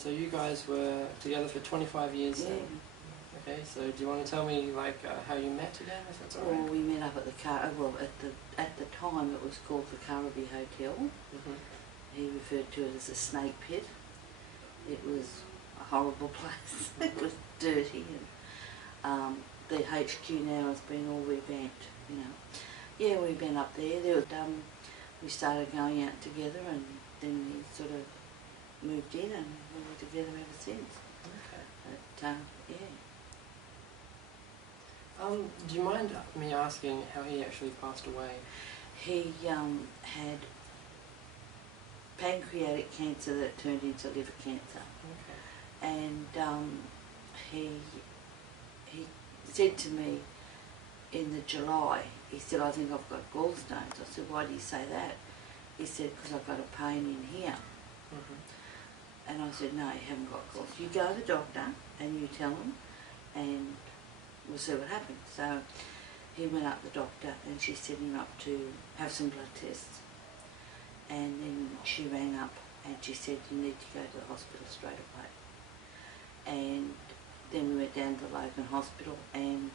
So you guys were together for 25 years then? Okay, so do you want to tell me how you met again, if that's alright? Well, we met up at at the time it was called the Currabee Hotel. He referred to it as a snake pit. It was a horrible place. It was dirty, and the HQ now has been all revamped, you know. Yeah, we've been up there. We started going out together, and then we sort of moved in, and we were together ever since. Okay. But, yeah. Do you mind me asking how he actually passed away? He had pancreatic cancer that turned into liver cancer. Okay. And he said to me in the July, he said, I think I've got gallstones. I said, why do you say that? He said, because I've got a pain in here. And I said, no, you haven't got gallstones. You go to the doctor and you tell him, and we'll see what happens. So he went up to the doctor, and she sent him up to have some blood tests. And then she rang up and she said, you need to go to the hospital straight away. And then we went down to the Logan Hospital, and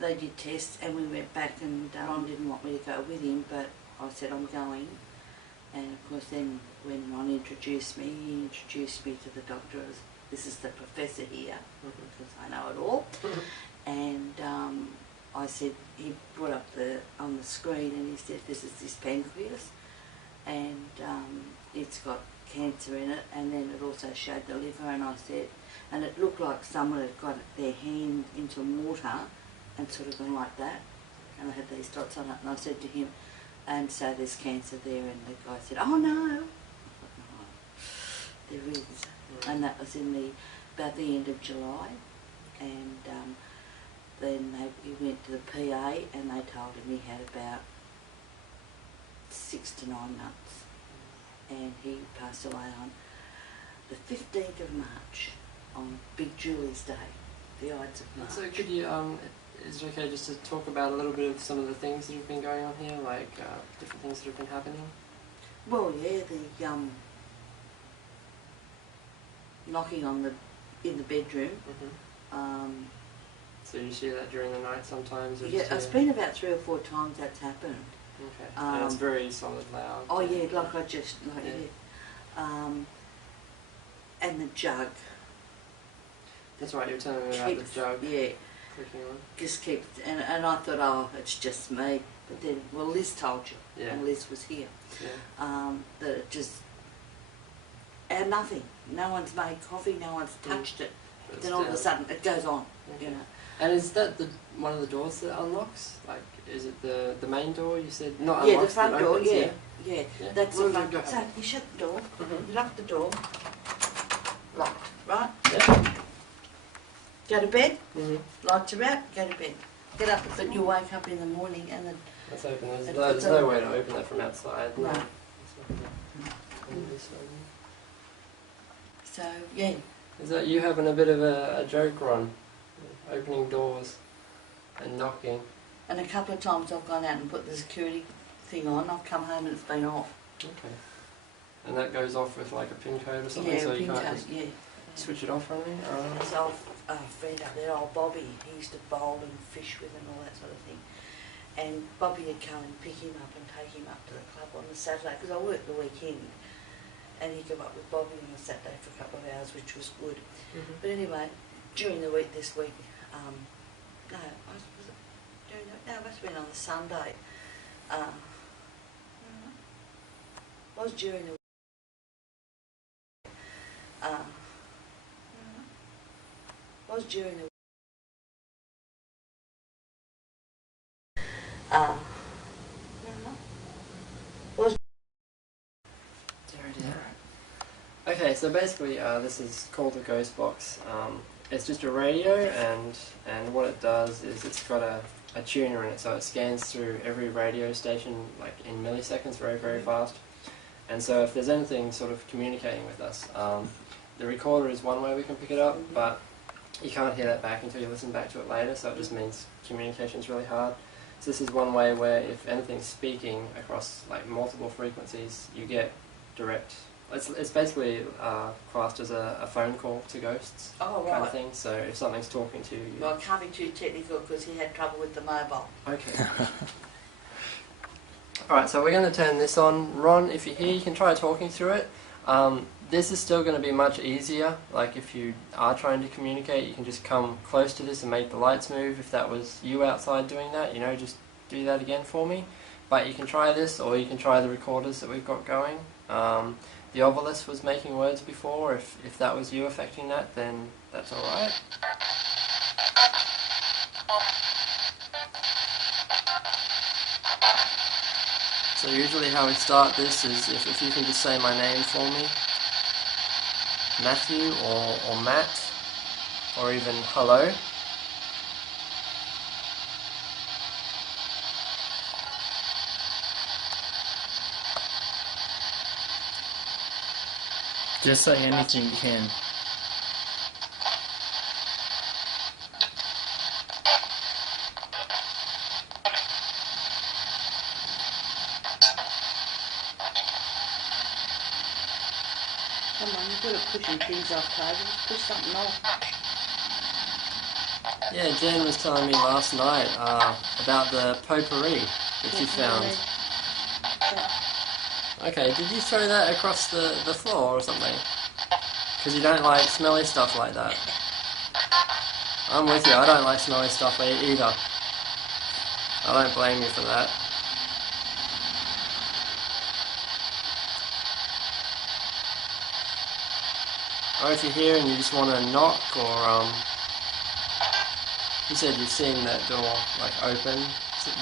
they did tests, and we went back, and Ron didn't want me to go with him, but I said, I'm going. And of course then when Ron introduced me, he introduced me to the doctor as, this is the professor here, because I know it all. And I said, he brought up on the screen, and he said, this is this pancreas, and it's got cancer in it, and then it also showed the liver, and I said, and it looked like someone had got their hand into mortar and sort of gone like that, and I had these dots on it, and I said to him, and so there's cancer there, and the guy said, oh no, I thought, no, there is. And that was in about the end of July, and then he went to the PA, and they told him he had about 6 to 9 months, and he passed away on the 15th of March, on Big Julie's Day, the Ides of March. So could you, is it okay just to talk about a little bit of some of the things that have been going on here, different things that have been happening? Well, yeah, the knocking in the bedroom. So you see that during the night sometimes? Yeah, it's been about 3 or 4 times that's happened. Okay. And it's very solid loud. Oh yeah, and the jug. That's right, you were telling me about the jug. Yeah. Clicking on. Just keeps, and I thought, oh, it's just me. But then, well, Liz told you, and Liz was here, that it just, and nothing. No one's made coffee, no one's touched it. But then all of a sudden, it goes on, you know. And is that one of the doors that unlocks? Is it the main door? You said not unlocks. Yeah, the front door. Opens, yeah. That's the front door. So you shut the door, you lock the door, locked, right? Yeah. Go to bed. Lights are out. Go to bed. Get up, but you wake up in the morning and then. That's open. There's no way to open that from outside. No. So yeah. Is that you having a bit of a joke, Ron? Opening doors and knocking. And a couple of times I've gone out and put the security thing on. I've come home and it's been off. Okay. And that goes off with a pin code or something, so you can't just switch it off or anything? There's an old friend up there, old Bobby. He used to bowl and fish with and all that sort of thing. And Bobby would come and pick him up and take him up to the club on the Saturday, because I worked the weekend. And he'd go up with Bobby on the Saturday for a couple of hours, which was good. But anyway, during the week this week, it must have been on the Sunday. Was during the was during the was Okay, so basically this is called the Ghost Box. It's just a radio, and what it does is it's got a tuner in it, so it scans through every radio station in milliseconds, very, very fast. And so if there's anything sort of communicating with us, the recorder is one way we can pick it up, but you can't hear that back until you listen back to it later, so it just means communication's really hard. So this is one way where if anything's speaking across multiple frequencies, you get direct It's basically classed as a phone call to ghosts Oh, kind of right. thing. So if something's talking to you, Well, it can't be too technical because he had trouble with the mobile. okay. All right, so we're going to turn this on. Ron, if you're here, you can try talking through it. This is still going to be much easier. Like if you are trying to communicate, you can just come close to this and make the lights move. If that was you outside doing that, you know, just do that again for me. But you can try this, or you can try the recorders that we've got going. The obelisk was making words before. If that was you affecting that, then that's all right. So usually how we start this is if you can just say my name for me. Matthew or Matt, or even hello. Just say anything you can. Come on, you're good at pushing things off, Craig. Just push something off. Yeah, Jen was telling me last night about the potpourri that she found. Okay, did you throw that across the floor or something? Because you don't like smelly stuff like that. I'm with you, I don't like smelly stuff either. I don't blame you for that. Or if you're here and you just want to knock, or you said you've seen that door like open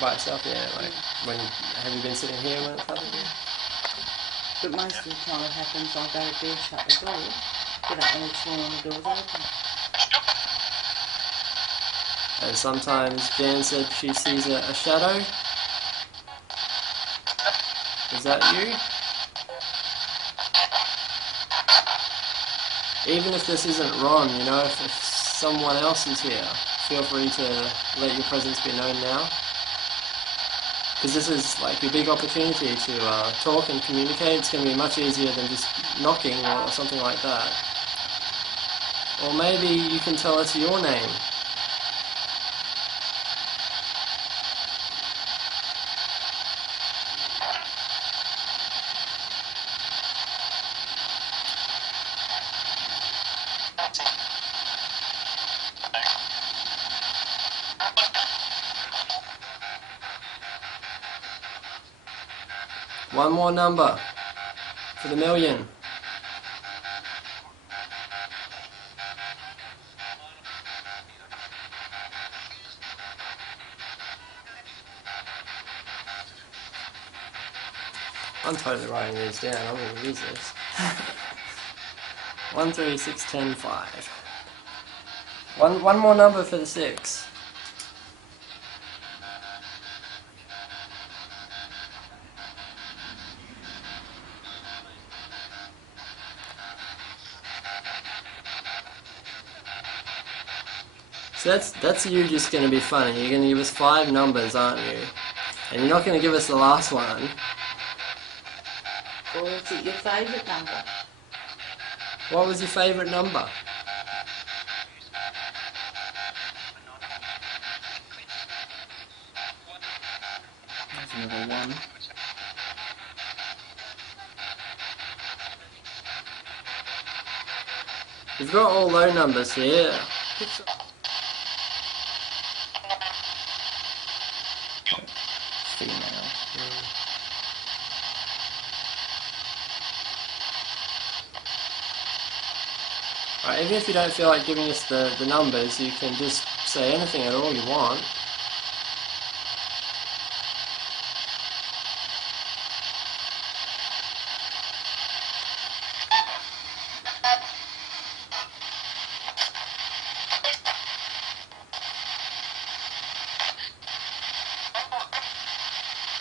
by itself, yeah, like when have you been sitting here when it's happened? But most of the time it happens, I go to bed, shut the door, get up the next morning and the door's open. And sometimes Jan said she sees a shadow. Is that you? Even if this isn't Ron, you know, if someone else is here, feel free to let your presence be known now. Because this is like your big opportunity to talk and communicate. It's going to be much easier than just knocking or something like that. Or maybe you can tell us your name. One more number for the million. I'm totally writing these down. I'm going to use this. 1, 3, 6, 10, 5. One more number for the 6. So that's you just going to be funny. You're going to give us 5 numbers, aren't you? And you're not going to give us the last one. Or is it your favourite number? What was your favourite number? There's another 1. We've got all low numbers here. Female. Right, even if you don't feel like giving us the numbers, you can just say anything at all you want.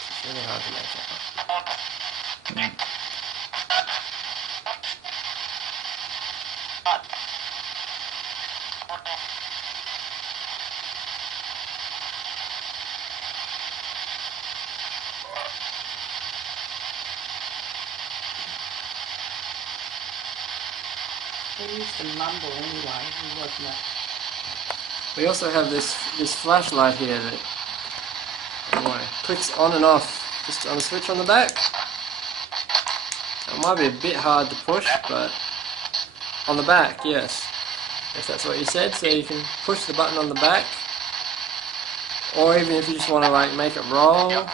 It's really hard to make it up. He used to mumble anyway, he wasn't it? We also have this flashlight here that clicks on and off just on the switch on the back. It might be a bit hard to push, but on the back, yes. If that's what you said, so you can push the button on the back, or even if you just want to like make it roll.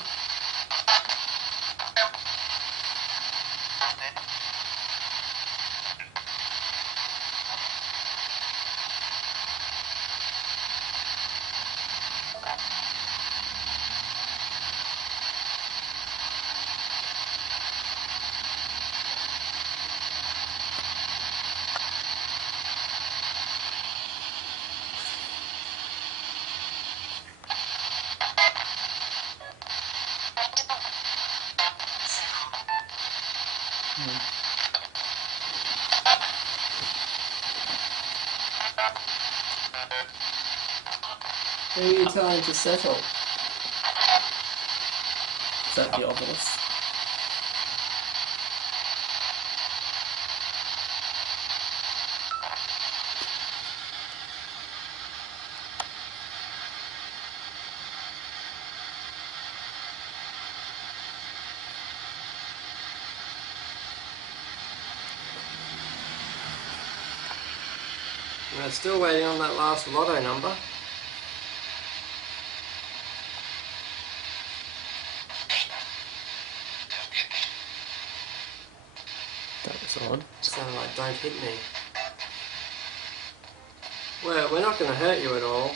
Who are you telling to settle? Is that the obelisk? We're still waiting on that last lotto number. That was odd. It sounded like "don't hit me." We're not going to hurt you at all.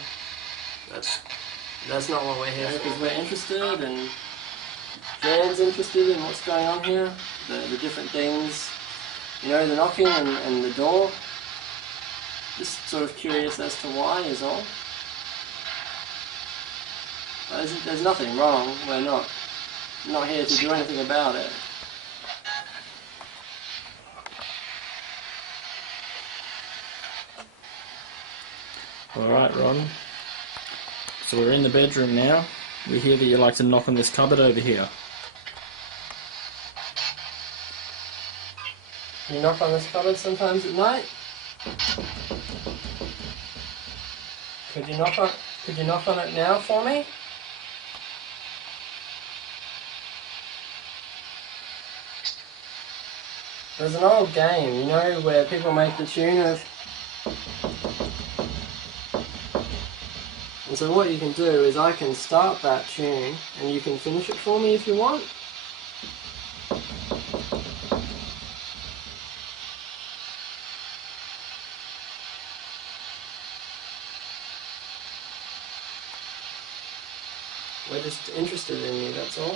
That's not what we're here for. Because we're interested, and Jan's interested in what's going on here, the different things. You know, the knocking and the door. Just sort of curious as to why is all. There's nothing wrong. We're not here to do anything about it. Alright, Ron. So we're in the bedroom now. We hear that you like to knock on this cupboard over here. You knock on this cupboard sometimes at night? Could you knock on it now for me? There's an old game, you know, where people make the tune of... And so what you can do is I can start that tune and you can finish it for me if you want. We're just interested in you, that's all.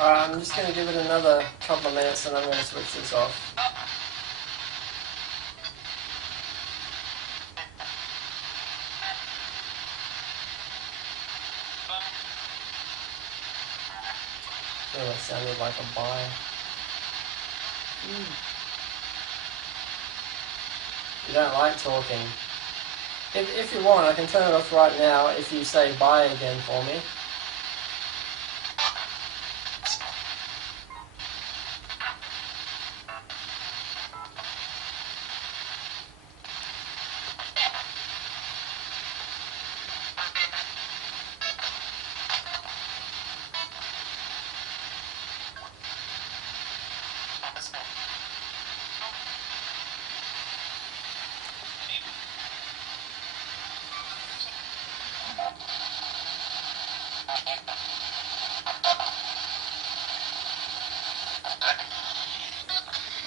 Alright, I'm just going to give it another couple of minutes and I'm going to switch this off. Oh, it sounded like a buy. You don't like talking. If you want, I can turn it off right now if you say buy again for me.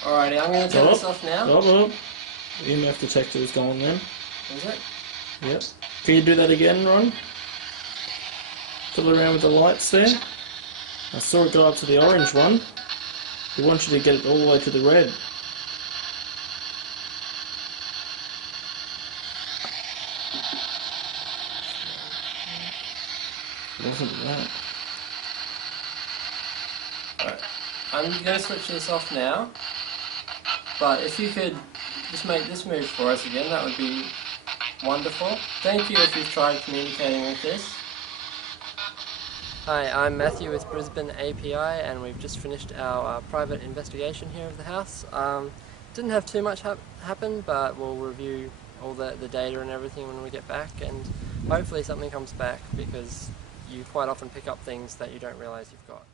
Alrighty, I'm going to turn this off now. Oh. EMF detector is gone then. Is it? Yep. Can you do that again, Ron? Fiddle around with the lights there. I saw it go up to the orange one. We want you to get it all the way to the red. It wasn't that. Alright. I'm going to switch this off now, but if you could just make this move for us again, that would be wonderful. Thank you if you've tried communicating with this. Hi, I'm Matthew with Brisbane API, and we've just finished our private investigation here of the house. Didn't have too much happen, but we'll review all the data and everything when we get back, and hopefully something comes back, because you quite often pick up things that you don't realise you've got.